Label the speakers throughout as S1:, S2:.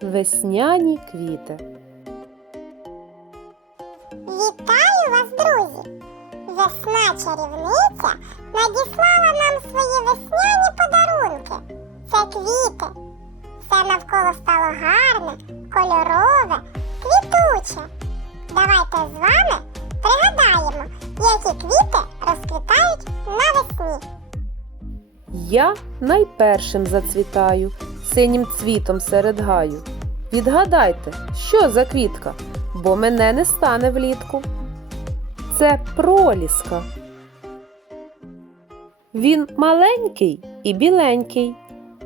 S1: Весняні квіти.
S2: Вітаю вас, друзі! Весна чарівниця надіслала нам свої весняні подарунки. Це квіти. Все навколо стало гарне, кольорове, квітуче. Давайте з вами пригадаємо, які квіти розквітають.
S1: Я найпершим зацвітаю, синім цвітом серед гаю. Відгадайте, що за квітка, бо мене не стане влітку. Це проліска. Він маленький і біленький,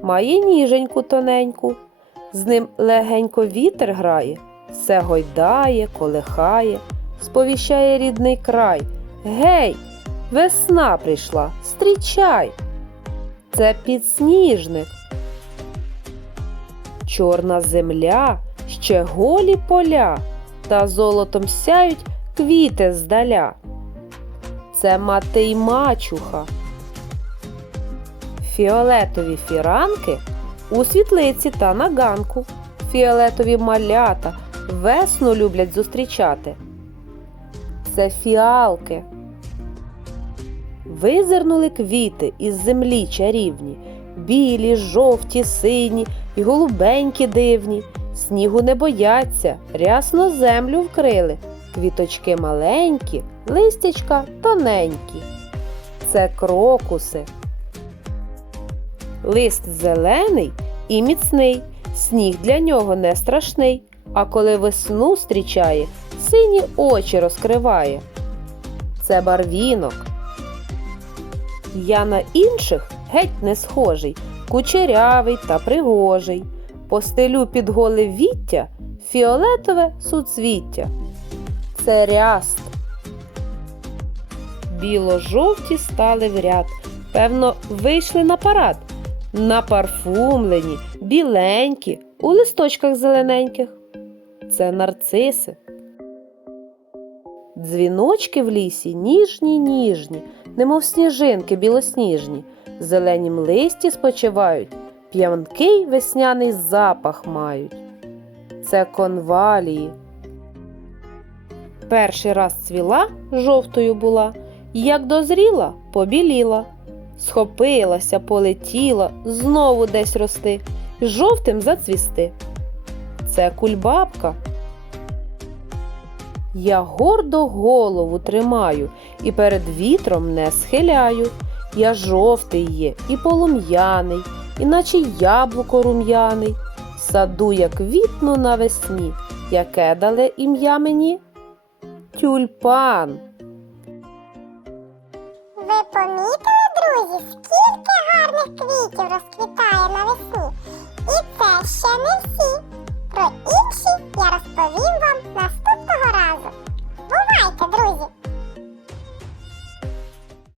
S1: має ніженьку тоненьку. З ним легенько вітер грає, все гойдає, колихає, сповіщає рідний край. Гей, весна прийшла, стрічай! Це підсніжник. Чорна земля, ще голі поля, та золотом сяють квіти здаля. Це мати й мачуха. Фіолетові фіранки у світлиці та на ганку. Фіолетові малята весну люблять зустрічати. Це фіалки. Визирнули квіти із землі чарівні, білі, жовті, сині й голубенькі дивні. Снігу не бояться, рясно землю вкрили. Квіточки маленькі, листячка тоненькі. Це крокуси. Лист зелений і міцний, сніг для нього не страшний, а коли весну зустрічає, сині очі розкриває. Це барвінок. Я на інших геть не схожий, кучерявий та пригожий. Постелю під голе віття фіолетове суцвіття. Це ряст. Біло-жовті стали в ряд. Певно, вийшли на парад. Напарфумлені, біленькі, у листочках зелененьких. Це нарциси. Дзвіночки в лісі ніжні, ніжні, немов сніжинки білосніжні, в зеленім листі спочивають, п'янкий весняний запах мають. Це конвалії. Перший раз цвіла жовтою була, як дозріла, побіліла, схопилася, полетіла, знову десь рости, жовтим зацвісти. Це кульбабка. Я гордо голову тримаю і перед вітром не схиляю. Я жовтий є і полум'яний, іначе яблуко рум'яний. Саду, як квітну навесні, яке дали ім'я мені? Тюльпан.
S2: Ви помітили, друзі, скільки гарних